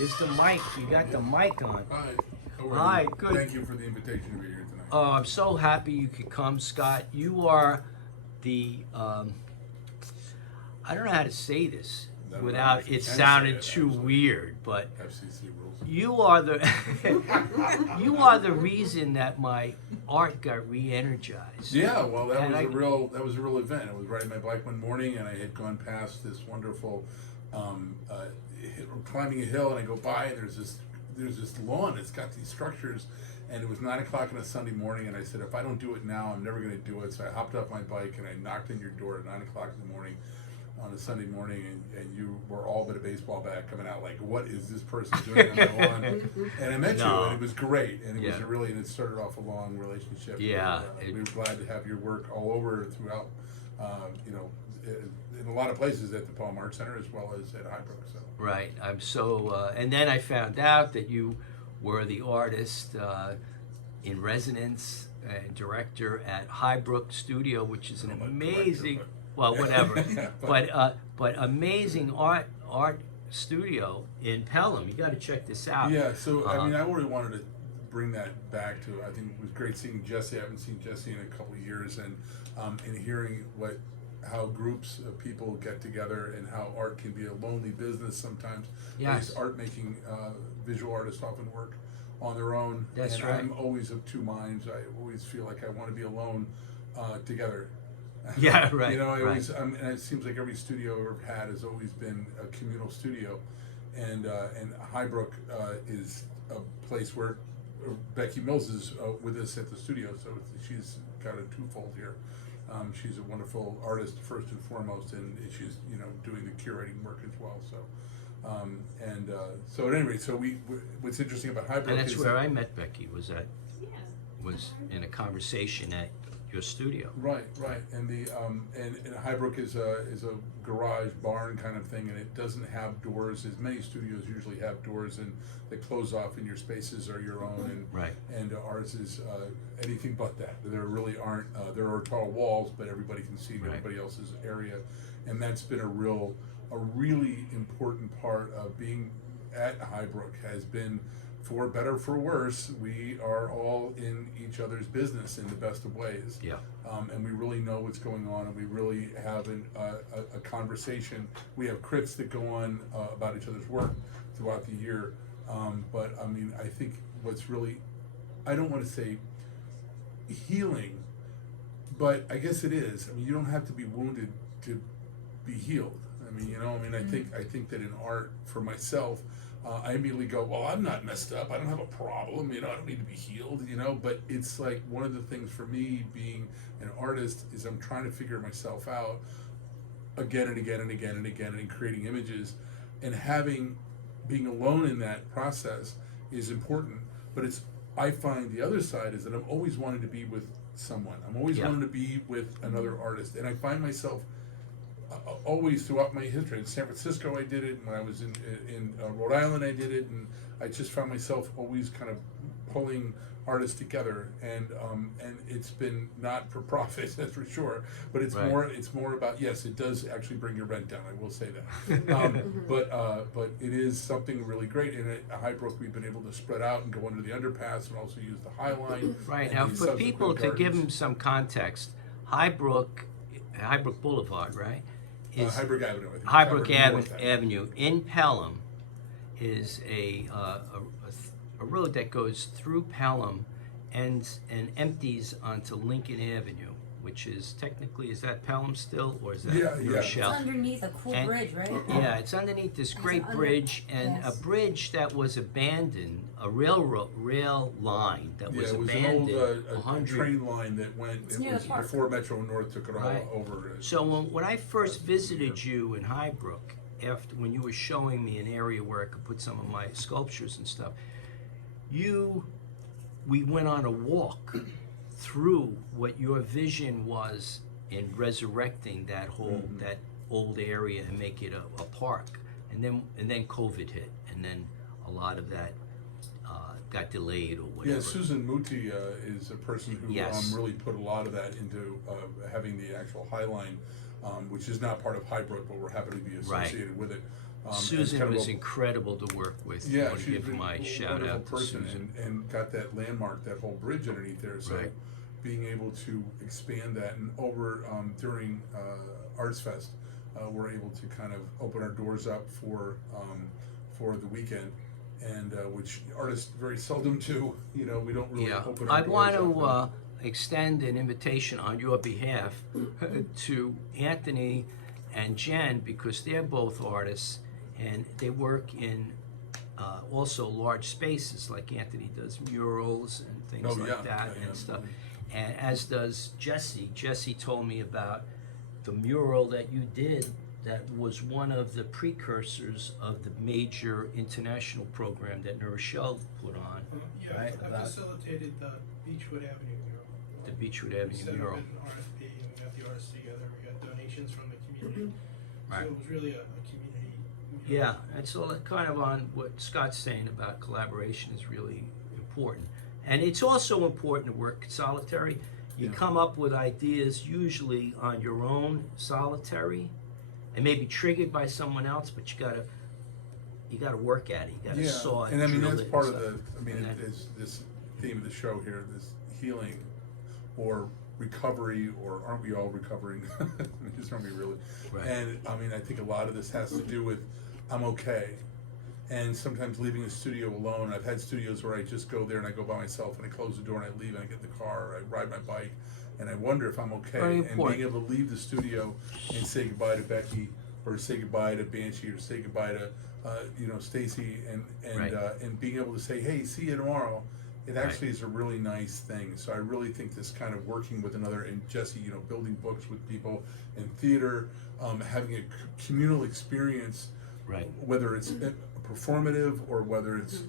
is the mic? You got the mic on. Hi. How are Hi, you? good. Thank you for the invitation to be here tonight. Oh, I'm so happy you could come, Scott. You are the I don't know how to say this No, without you it can say sounding it, too actually. weird, but FCC rules. you are the you are the reason that my art got re-energized. Yeah, well, that And was I- a real event. I was riding my bike one morning, and I had gone past this wonderful climbing a hill, and I go by, and there's this lawn. It's got these structures, and it was 9 o'clock on a Sunday morning, and I said, if I don't do it now, I'm never going to do it. So I hopped off my bike and I knocked on your door at 9 o'clock in the morning on a Sunday morning, and you were all but a baseball bat coming out like, what is this person doing on my lawn? And I met you, No. and it was great, and it was Yeah. and it started off a long relationship. Yeah, We were glad to have your work all over throughout, in a lot of places at the Palm Art Center as well as at Highbrook. So. Right. I'm so, and then I found out that you were the artist in residence and director at Highbrook Studio, which is an I'm a amazing, director, well, whatever, Yeah, but amazing art studio in Pelham. You got to check this out. Yeah, so I Uh-huh. mean, I really wanted to bring that back to. I think it was great seeing Jesse. I haven't seen Jesse in a couple of years, and hearing how groups of people get together and how art can be a lonely business sometimes. Yes. These art making visual artists often work on their own. That's and right. I'm always of two minds. I always feel like I want to be alone together. Yeah, right, You know, I right. always, and it seems like every studio I've ever had has always been a communal studio, and Highbrook is a place where Becky Mills is with us at the studio, so she's got a twofold here. She's a wonderful artist first and foremost, and she's doing the curating work as well. So So at any rate, what's interesting about Highbrook And that's is where that- I met Becky, was in a conversation at your studio. Right, and and Highbrook is a garage barn kind of thing, and it doesn't have doors. As many studios usually have doors and that close off, and your spaces are your own, and Right. and ours is anything but that. There really aren't. There are tall walls, but everybody can see Right. everybody else's area, and that's been a really important part of being at Highbrook. Has been, for better or for worse, we are all in each other's business in the best of ways. Yeah. And we really know what's going on, and we really have a conversation. We have crits that go on about each other's work throughout the year. But I mean, I think what's really, I don't want to say healing, but I guess it is. I mean, you don't have to be wounded to be healed. I mean, I think that in art, for myself, I immediately go, well, I'm not messed up. I don't have a problem. I don't need to be healed. But it's like one of the things for me being an artist is I'm trying to figure myself out again and again and again and again, and creating images, and being alone in that process is important. But I find the other side is that I'm always wanting to be with someone. I'm always wanting to be with another artist, and I find myself always throughout my history. In San Francisco, I did it, and when I was in Rhode Island, I did it, and I just found myself always kind of pulling artists together, and it's been not for profit, that's for sure, but it's Right. more about, yes, it does actually bring your rent down, I will say that, but it is something really great. And at Highbrook, we've been able to spread out and go under the underpass, and also use the High Line. Right, and now these for subsequent people, to give them gardens. some context, Highbrook Boulevard, right? Is Highbrook Avenue, I think. Highbrook North Avenue in Pelham is a road that goes through Pelham and empties onto Lincoln Avenue, which is technically, is that Pelham still, or is that Yeah, New yeah. Rochelle? It's underneath a cool And- bridge, right? Yeah, it's underneath this great under- bridge, and yes. a bridge that was abandoned, a rail line that was Yeah, it was abandoned an old 100. train line that went, It's it near the was park. before Metro North took it all Right. over. So when I first visited you in Highbrook, when you were showing me an area where I could put some of my sculptures and stuff, we went on a walk through what your vision was in resurrecting that whole that old area and make it a park, and then COVID hit, and then a lot of that got delayed or whatever. Yeah, Susan Muti is a person who Yes. really put a lot of that into having the actual High Line, which is not part of Highbrook, but we're happy to be associated with it. And it's Susan kind of was a- incredible to work with. I Yeah, want to she's give been my a shout wonderful out to person, Susan. and got that landmark, that whole bridge underneath there. So Right. being able to expand that, and over during Arts Fest, we're able to kind of open our doors up for the weekend, and which artists very seldom do. We don't really Yeah, open our I doors want up. to extend an invitation on your behalf to Anthony and Jen, because they're both artists and they work in also large spaces, like Anthony does murals and things Oh, like yeah, that yeah, and stuff. absolutely. And as does Jesse. Jesse told me about the mural that you did that was one of the precursors of the major international program that New Rochelle put on, Yeah, Right, I about- facilitated the Beechwood Avenue mural. the Beechwood We Avenue set up mural. an RFP and we got the artists together, we got donations from the community. So Right. it was really a community mural. Yeah, and so kind of on what Scott's saying about collaboration is really important. And it's also important to work solitary. You Yeah. come up with ideas usually on your own, solitary, and maybe triggered by someone else, but you gotta work at it. You gotta saw it, and I mean drill that's it part and of stuff. the. I mean, And it is this theme of the show here, this healing, or recovery, or aren't we all recovering? Just aren't we really? Right. And I mean, I think a lot of this has to do with I'm okay, and sometimes leaving a studio alone. I've had studios where I just go there and I go by myself and I close the door and I leave and I get in the car or I ride my bike and I wonder if I'm okay. Very And important. being able to leave the studio and say goodbye to Becky, or say goodbye to Banshee, or say goodbye to Stacy, Right. and being able to say, hey, see you tomorrow. It actually is a really nice thing. So I really think this kind of working with another, and Jesse, building books with people, and theater, having a communal experience Right. whether it's performative or whether it's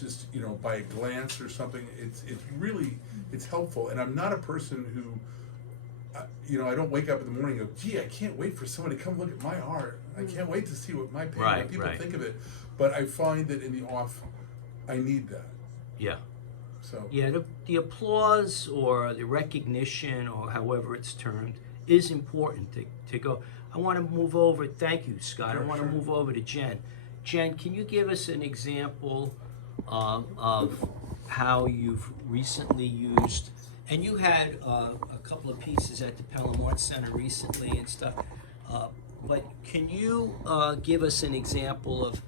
just, you know, by a glance or something. It's really, it's helpful. And I'm not a person who, you know, I don't wake up in the morning and go, gee, I can't wait for someone to come look at my art. I can't wait to see what my painting, Right, what people right. think of it. But I find that in the off, I need that. Yeah. So Yeah, the applause or the recognition or however it's termed is important to go. I want to move over. Thank you, Scott. Sure, I want to sure. move over to Jen. Jen, can you give us an example of how you've recently used, and you had a couple of pieces at the Pelham Arts Center recently and stuff, but can you give us an example of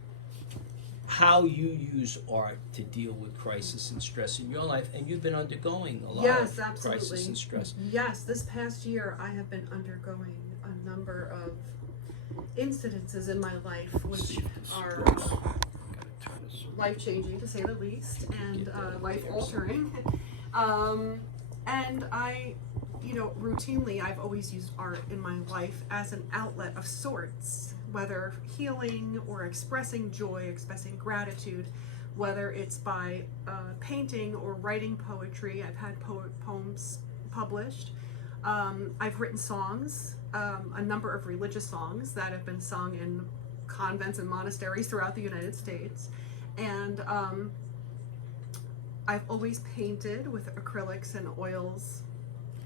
how you use art to deal with crisis and stress in your life? And you've been undergoing a lot Yes, of absolutely. crisis and stress. Yes, this past year I have been undergoing a number of incidences in my life which are life-changing, to say the least, and life-altering. And I, you know, routinely I've always used art in my life as an outlet of sorts, whether healing or expressing joy, expressing gratitude, whether it's by painting or writing poetry. I've had poems published. I've written songs, a number of religious songs that have been sung in convents and monasteries throughout the United States. And I've always painted with acrylics and oils.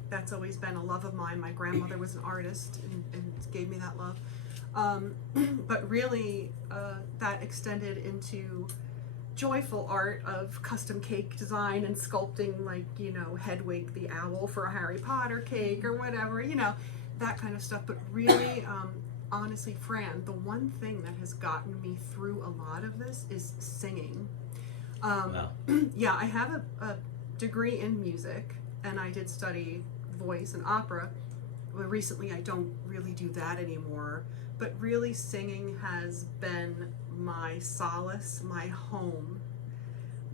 That's always been a love of mine. My grandmother was an artist and gave me that love. But really, that extended into joyful art of custom cake design and sculpting, like, you know, Hedwig the owl for a Harry Potter cake or whatever, you know, that kind of stuff. But really, honestly, Fran, the one thing that has gotten me through a lot of this is singing. Wow. Yeah, I have a degree in music, and I did study voice and opera. Well, recently I don't really do that anymore, but really singing has been my solace, my home,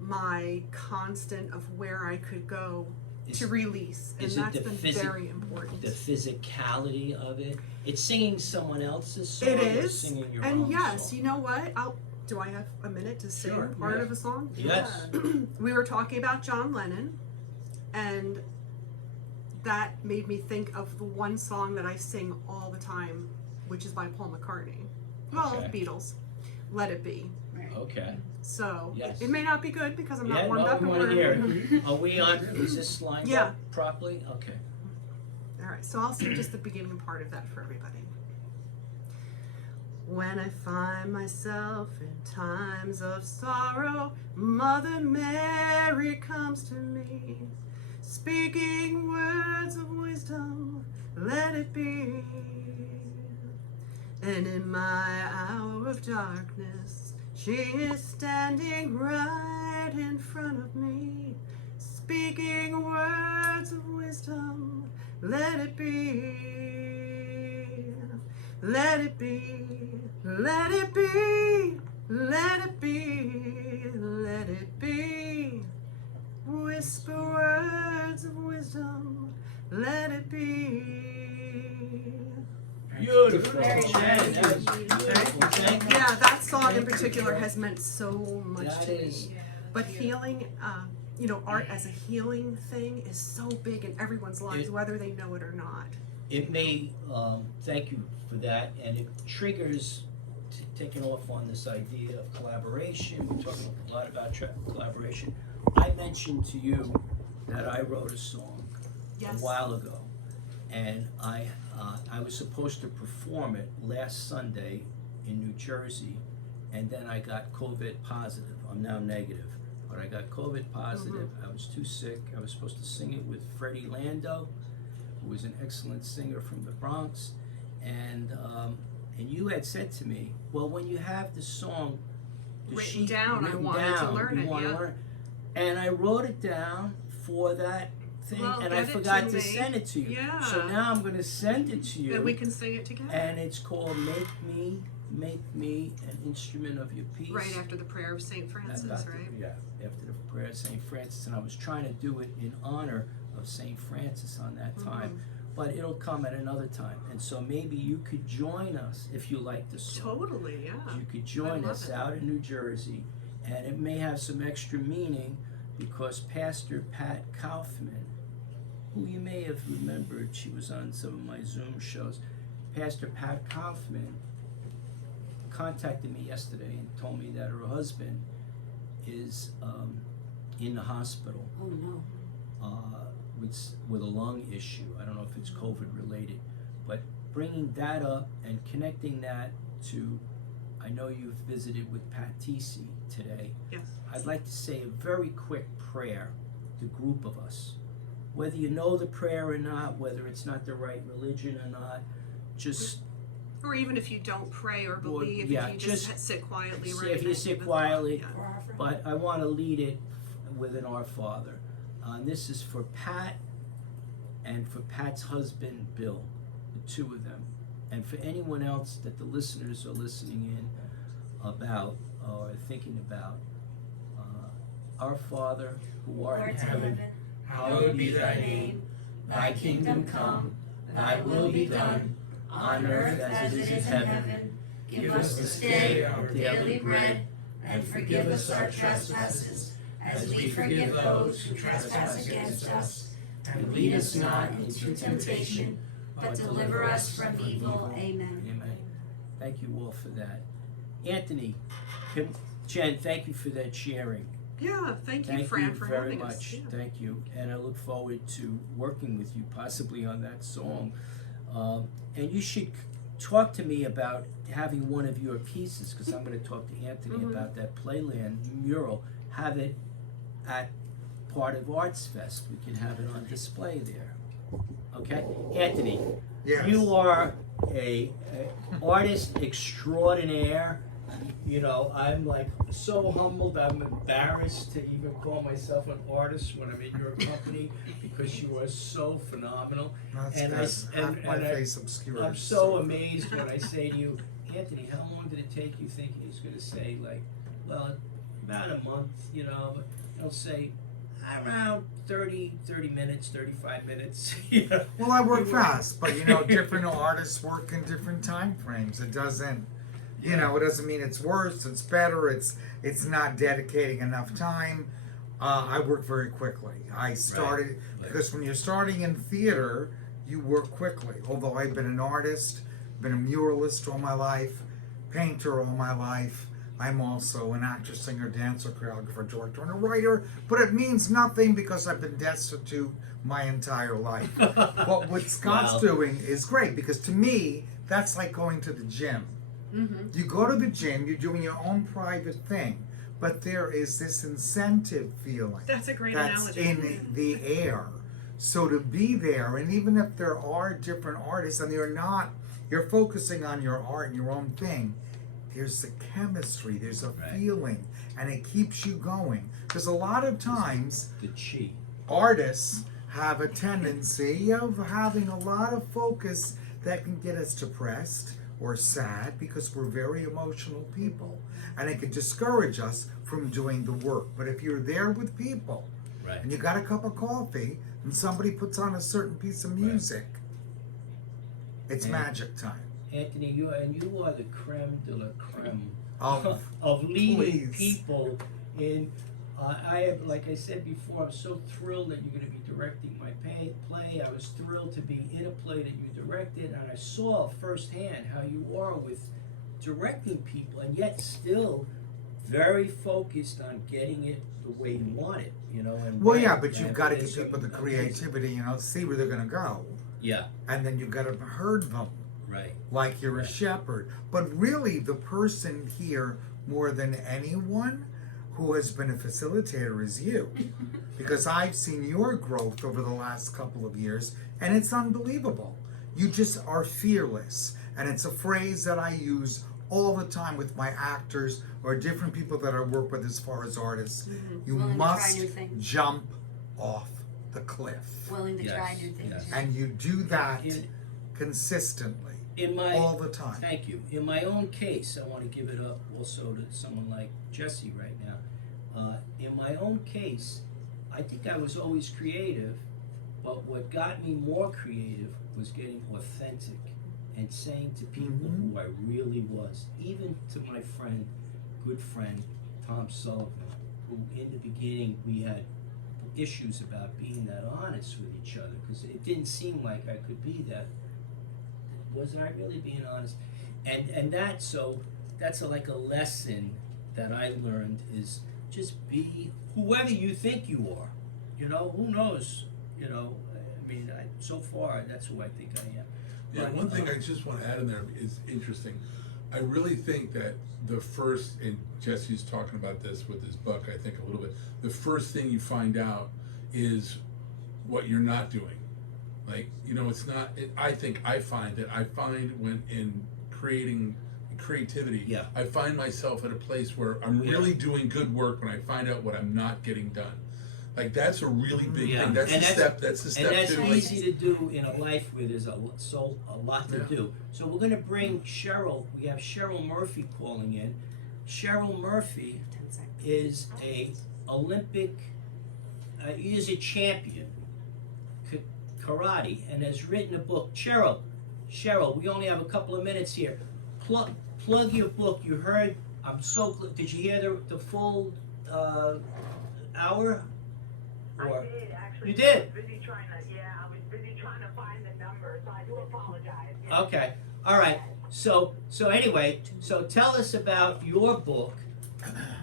my constant of where I could go to release, and is it that's the been very important. The physicality of it? It's singing someone else's song. It Or is, singing your and own yes, song? you know what? Do I have a minute to sing Sure, part yeah. of a song? Yes. We were talking about John Lennon, and that made me think of the one song that I sing all the time, which is by Paul McCartney. Well, Okay. Beatles, Let It Be. Okay. So Yes. it may not be good because I'm Yeah, not warmed no, up we and want to hear we're it. Are we on? Is this lined Yeah. up properly? Okay. All right, so I'll sing just the beginning part of that for everybody. When I find myself in times of sorrow, Mother Mary comes to me, speaking words of wisdom, let it be. And in my hour of darkness, she is standing right in front of me, speaking words of wisdom, let it be. Let it be, let it be, let it be, let it be. Whisper words of wisdom, let it be. Beautiful. Very Jen, nice. that was beautiful. Thank you. Yeah, that song in particular has meant so much That to is- me. But healing, you know, art as a healing thing is so big in everyone's lives, whether they know it or not. It may, thank you for that, and it triggers, taking off on this idea of collaboration. We're talking a lot about collaboration. I mentioned to you that I wrote a song Yes. a while ago, and I was supposed to perform it last Sunday in New Jersey, and then I got COVID positive. I'm now negative, but I got COVID positive. I was too sick. I was supposed to sing it with Freddie Lando, who was an excellent singer from the Bronx, and you had said to me, well, when you have the song Written down, I written wanted to down, learn you it, wanna yeah. learn. And I wrote it down for that thing, Well, and I get it forgot to to me. send it to you. Yeah. So now I'm going to send it to you. Then we can sing it together. And it's called Make Me an Instrument of Your Peace. Right after the prayer of St. Francis, About the- right? Yeah, after the prayer of St. Francis. And I was trying to do it in honor of St. Francis on that time. but it'll come at another time. And so maybe you could join us if you like the song. Totally, yeah. You could join love us it. out in New Jersey, and it may have some extra meaning because Pastor Pat Kaufman, who you may have remembered, she was on some of my Zoom shows. Pastor Pat Kaufman contacted me yesterday and told me that her husband is in the hospital Oh, no. with a lung issue. I don't know if it's COVID related, but bringing that up and connecting that to, I know you've visited with Pat Tisi today. Yes. I'd like to say a very quick prayer, the group of us. Whether you know the prayer or not, whether it's not the right religion or not, just Or even if you don't pray or Well, believe, yeah, if you just just sit quietly, if right? you and sit give a quietly, thought, For our friend. but I want to lead it within Our Father. This is for Pat and for Pat's husband, Bill, the two of them, and for anyone else that the listeners are listening in about or thinking about. Our Father, who art in heaven, hallowed be thy name. Thy kingdom come, thy will be done, on earth as it is in heaven. Give us this day our daily bread, and forgive us our trespasses, as we forgive those who trespass against us. And lead us not into temptation, but deliver us from evil. Amen. Amen. Thank you all for that. Anthony, Jen, thank you for that sharing. Yeah, thank you, Thank Fran, you for very having us. much. Yeah. Thank you, and I look forward to working with you possibly on that song. And you should talk to me about having one of your pieces, because I'm going to talk to Anthony Mhm. about that Playland mural. Have it at part of Arts Fest. We can have it on display there. Okay, Anthony, Yes. you are a artist extraordinaire. You know, I'm like so humbled, I'm embarrassed to even call myself an artist when I'm in your company because you are so phenomenal. That's and good. and Half my I- face obscured. I'm so amazed when I say to you, Anthony, how long did it take you thinking he's gonna say like, well, about a month, you know, he'll say around 30 minutes, 35 minutes, you know. Well, I work You were- fast, but you know, different artists work in different time frames. It doesn't, you know, it doesn't mean it's worse, it's better, it's not dedicating enough time. I work very quickly. I started, Right. because when you're starting in theater, you work quickly. Although I've been an artist, been a muralist all my life, painter all my life. I'm also an actor, singer, dancer, choreographer, director, and a writer, but it means nothing because I've been destitute my entire life. But what Scott's Wow. doing is great because to me, that's like going to the gym. Mm-hmm. You go to the gym, you're doing your own private thing, but there is this incentive feeling That's a great that's analogy. in the air. So to be there, and even if there are different artists and you're focusing on your art and your own thing, there's a chemistry, there's a Right. feeling, and it keeps you going. Because a lot of times, The chi. artists have a tendency of having a lot of focus that can get us depressed or sad because we're very emotional people. And it can discourage us from doing the work. But if you're there with people Right. and you got a cup of coffee and somebody puts on a certain piece of music, it's And- magic time. Anthony, you are the creme de la creme Of of leading please. people in. I have, like I said before, I'm so thrilled that you're going to be directing my play. I was thrilled to be in a play that you directed, and I saw firsthand how you are with directing people, and yet still very focused on getting it the way you want it. You know, and Well, right, yeah, but you've and got to it's give people the amazing. creativity, see where they're going to go. Yeah, And then you've got to herd them right. like you're Right. a shepherd. But really, the person here, more than anyone, who has been a facilitator is you. Because I've seen your growth over the last couple of years, and it's unbelievable. You just are fearless. And it's a phrase that I use all the time with my actors or different people that I work with as far as artists. You Willing to try must new things. jump off the cliff. Willing to try Yes, new things. yes. And you do that In- consistently, In my all the time. Thank you. In my own case, I want to give it up also to someone like Jesse right now. In my own case, I think I was always creative, But what got me more creative was getting authentic and saying to people who I really was, even to my friend, good friend, Tom Sullivan, who in the beginning we had issues about being that honest with each other, because it didn't seem like I could be that. Wasn't I really being honest? And that's like a lesson that I learned, is just be whoever you think you are. You know, who knows? You know, I mean, so far that's who I think I am. Yeah, But, one thing I just want to add in there is interesting. I really think that the first, and Jesse's talking about this with his book, I think a little bit, the first thing you find out is what you're not doing. Like, you know, it's not, I find when in creating creativity, Yeah. I find myself at a place where I'm really doing good work when I find out what I'm not getting done. Like, that's a really big Yeah. thing. That's And the step. That's the step. And that's too. easy to do in a life where there's a lot to do. So we're gonna bring Cheryl. We have Cheryl Murphy calling in. Cheryl Murphy is a Olympic. Is a champion karate and has written a book. Cheryl, we only have a couple of minutes here. Plug your book. You heard. I'm so glad. Did you hear the full hour? I did, actually. You did? I was busy trying to find the number, so I do apologize. Yeah. Okay, all right. So anyway, so tell us about your book,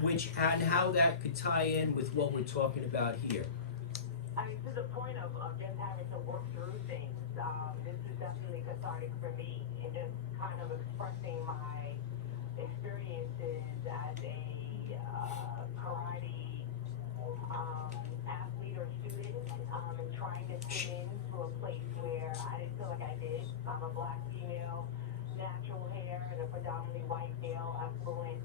and how that could tie in with what we're talking about here. I mean, to the point of just having to work through things, this is definitely cathartic for me, and just kind of expressing my experiences as a karate athlete or student, and trying to fit into a place where I didn't feel like I did. I'm a black female, natural hair, in a predominantly white male, affluent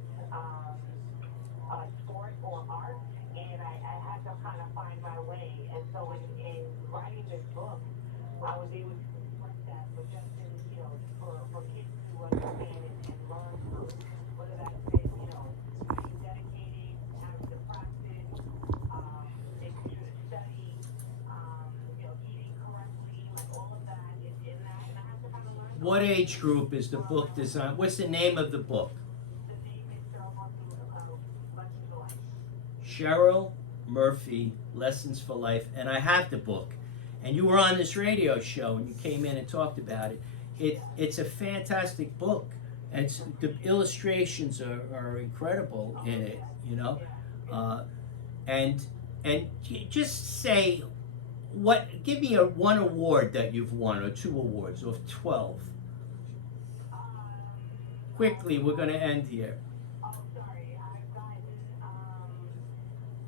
sport or art, and I had to kind of find my way. And so in writing this book, I was able to express that, but just in, you know, for kids to understand and learn through, whether that's been, you know, being dedicated, having to practice, making sure to study, you know, eating correctly, like all of that is in that, and I have to kind of learn. What age group is the book designed? What's the name of the book? The name is Lessons for Life. Cheryl Murphy, Lessons for Life, and I have the book. And you were on this radio show, and you came in and talked about it. It's a fantastic book, and the illustrations are incredible in it. You know, and just say give me one award that you've won, or 2 awards, or 12. Quickly, we're going to end here. Oh, sorry. I've gotten,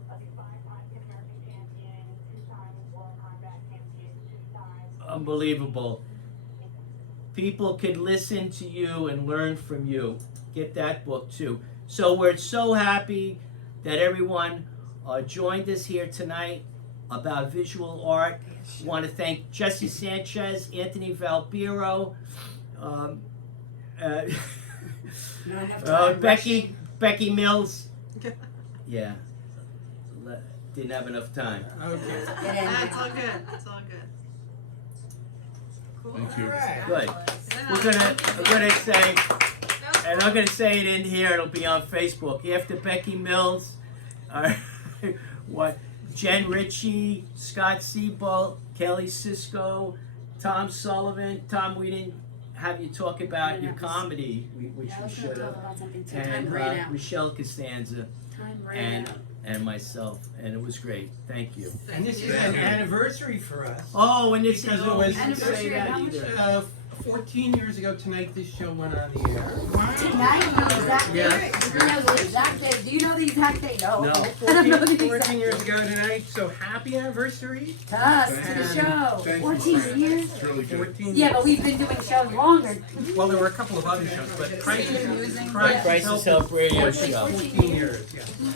like 5-time American champion, 2-time World Combat champion, 2 times. Unbelievable. People can listen to you and learn from you. Get that book too. So we're so happy that everyone joined us here tonight about visual art. Want to thank Jesse Sanchez, Anthony Valbiro, Becky Mills. Yeah, didn't have enough time. Okay. That's all good. That's all good. Cool. Thank you. Good. Yeah. We're gonna say, and I'm gonna say it in here. It'll be on Facebook. After Becky Mills, what? Jen Ritchie, Scott Siebold, Kelly Sisko, Tom Sullivan. Tom, we didn't have you talk about your comedy, which we should have. And Michelle Costanza and myself, and it was great. Thank you. And this is an anniversary for us. Oh, and this Because is it was say that either. 14 years ago tonight, this show went on the air. Tonight, you know the exact Yeah. date. You know the exact date. Do you know the exact date? No. No. I don't know the exact 14 years ago tonight, so happy anniversary. To us, to the And show. thank you. 14 years. It's really good. 14 Yeah, but we've been doing shows longer. Well, there were a couple of other shows, but Crisis Crisis Help Radio Show. 14 years, yeah. Wow.